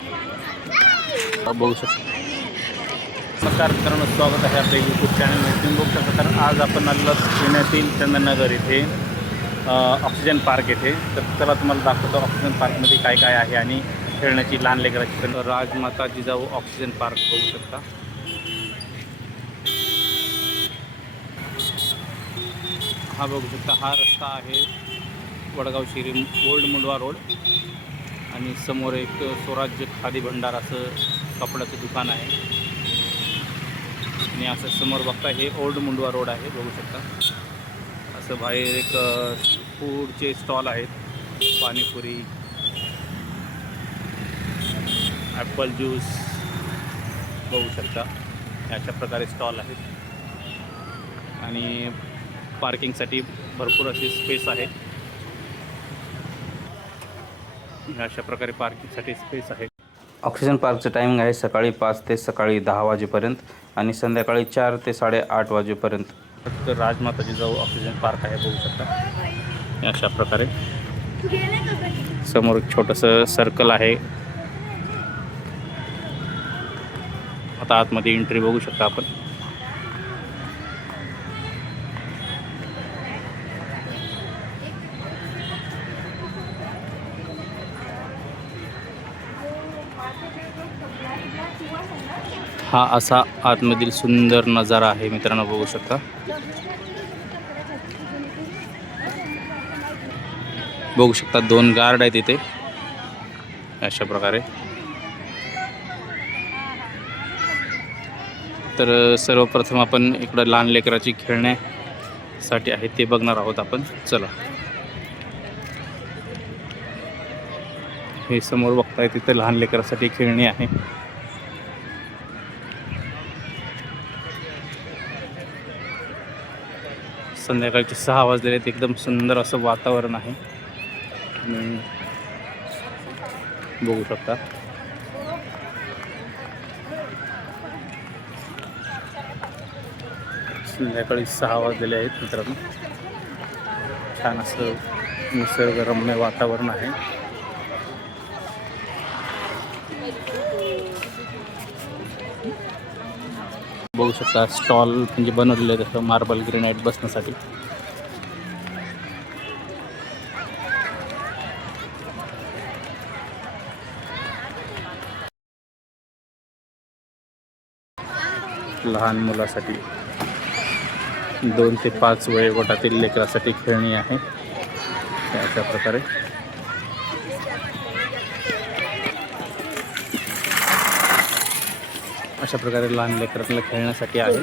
बघू शकता. नमस्कार मित्रांनो, स्वागत आहे आपल्या यूट्यूब चॅनलमध्ये. तुम्ही बघू शकता तर आज आपण आलेलो पुण्यातील चंदननगर येथे ऑक्सिजन पार्क येथे. तर चला तुम्हाला दाखवतो ऑक्सिजन पार्कमध्ये काय काय आहे आणि खेळण्याची लहान लेकराची. राजमाता जिजाऊ ऑक्सिजन पार्क बघू शकता. हा बघू शकता, हा रस्ता आहे वडगाव शिरी ओल्ड मुंडवा रोड आणि समोर एक स्वराज्य खादी भंडार असं कपड्याचं दुकान आहे आणि असं समोर बघता हे ओल्ड मुंडवा रोड आहे. बघू शकता असं बाहेर एक फूडचे स्टॉल आहेत, पाणीपुरी, ॲपल ज्यूस बघू शकता. अशा प्रकारे स्टॉल आहेत आणि पार्किंगसाठी भरपूर अशी स्पेस आहे. अशा प्रकारे पार्किंगसाठी स्पेस आहे. ऑक्सिजन पार्कचं टायमिंग आहे सकाळी 5 ते सकाळी 10 वाजेपर्यंत आणि संध्याकाळी 4 ते 8:30 वाजेपर्यंत. तर राजमाता जिजाऊ ऑक्सिजन पार्क आहे. बघू शकता अशा प्रकारे. समोर एक छोटंसं सर्कल आहे. आता आतमध्ये एंट्री बघू शकता आपण. हा असा आतमधील सुंदर नजारा आहे मित्रांनो, बघू शकता. बघू शकता 2 गार्ड आहेत इथे अशा प्रकारे. तर सर्वप्रथम आपण इकडं लहान लेकराची खेळण्यासाठी आहे ते बघणार आहोत आपण. चला, हे समोर बघताय तिथे लहान लेकरासाठी खेळणी आहे. संध्याकाळचे 6 वाजलेले आहेत. एकदम सुंदर असं वातावरण आहे. बघू शकता संध्याकाळी 6 वाजलेले आहेत मित्रांनो. छान असं निसर्गरम्य वातावरण आहे. बघू शकता स्टॉल म्हणजे बनवलेले आहेत तसं मार्बल ग्रेनाइट बसण्यासाठी. लहान मुलासाठी 2 ते 5 वयोगटातील लेकरासाठी खेळणी आहे अशा प्रकारे. अशा प्रकारे लहान लेकरांना खेळण्यासाठी आहे.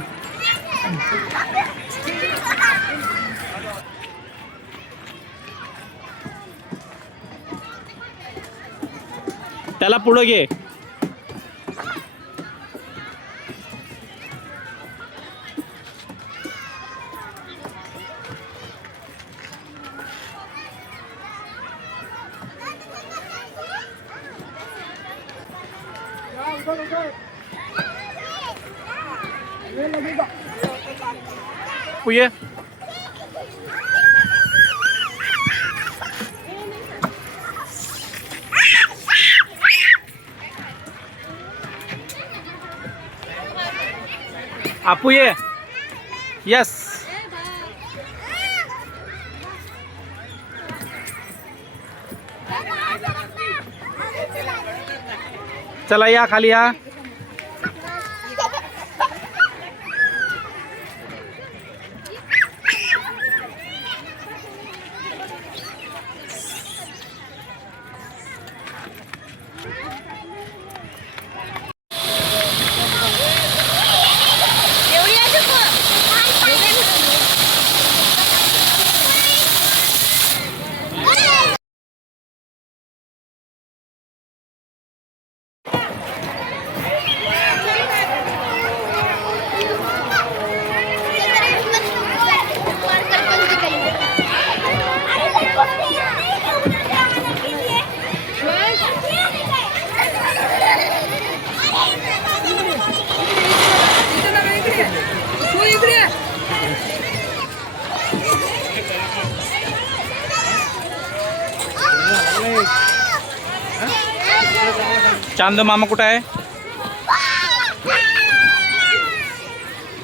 त्याला पुढं घे. पुये आपू ये. यस, चला या खाली या. चांद मामा कुठं आहे?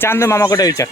चांद मामा कुठे विचार.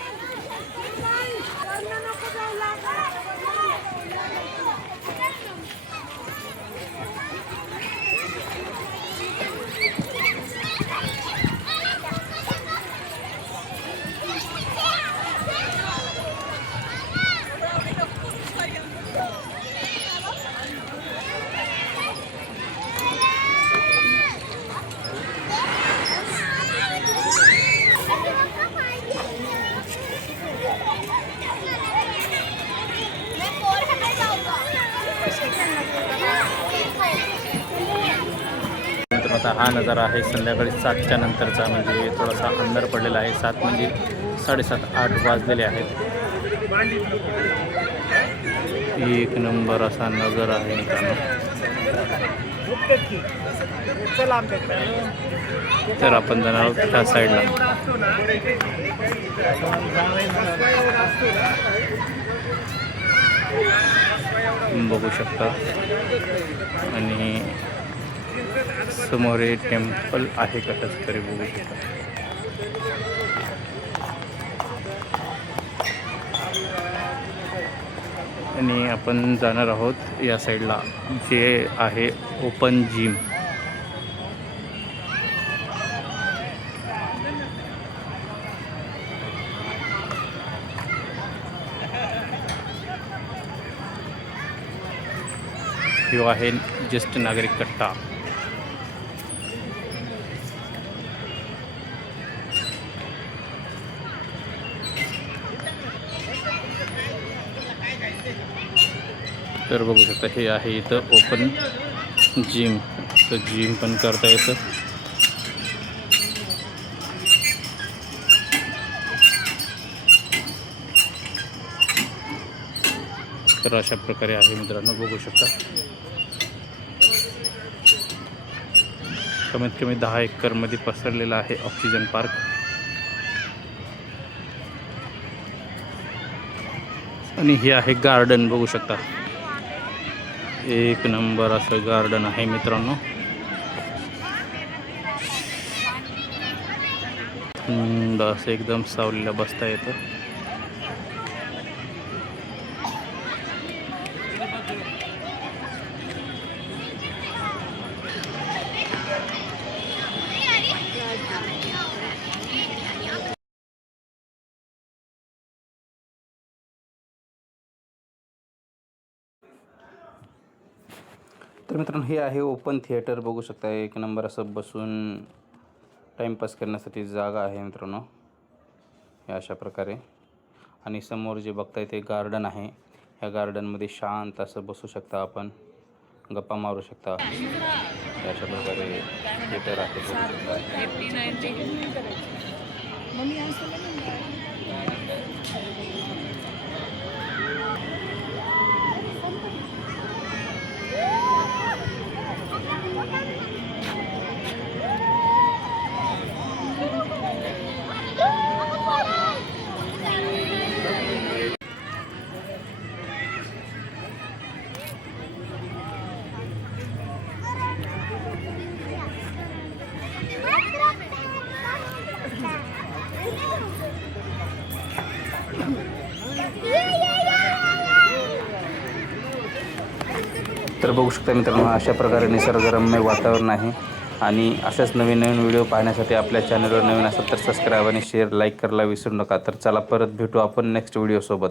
आता हा नजारा आहे संध्याकाळी 7च्या नंतरचा, म्हणजे थोडासा अंधार पडलेला आहे. 7 म्हणजे 7:30-8 वाजलेले आहेत. एक नंबर असा नजारा आहे मित्रांनो. तर आपण जाणार आहोत त्या साईडला. बघू शकता आणि समोर हे टेम्पल आहे कशाचं तरी बघू शकता. आणि आपण जाणार आहोत या साईडला जे आहे ओपन जिम. हे आहे ज्येष्ठ नागरिक कट्टा. तर बघू शकता हे आहे इथं ओपन जिम. तर जिम पण करता येतं. तर अशा प्रकारे आहे मित्रांनो, बघू शकता. कमीत कमी 10 एकरमध्ये पसरलेला आहे ऑक्सिजन पार्क. आणि हे आहे गार्डन, बघू शकता. एक नंबर असं गार्डन आहे मित्रांनो. असं एकदम सावलीला बसता येतं. तर मित्रांनो हे आहे ओपन थिएटर, बघू शकता. एक नंबर असं बसून टाईमपास करण्यासाठी जागा आहे मित्रांनो, हे अशा प्रकारे. आणि समोर जे बघताय ते गार्डन आहे. ह्या गार्डनमध्ये शांत असं बसू शकता आपण, गप्पा मारू शकता. अशा प्रकारे थिएटर आहे. तर बघू शकता मित्रांनो अशा प्रकारे निसर्गरम्य वातावरण आहे. आणि अशाच नवीन नवीन व्हिडिओ पाहण्यासाठी आपल्या चॅनलवर नवीन असेल तर सबस्क्राईब आणि शेअर लाईक करायला विसरू नका. तर चला परत भेटू आपण नेक्स्ट व्हिडिओसोबत.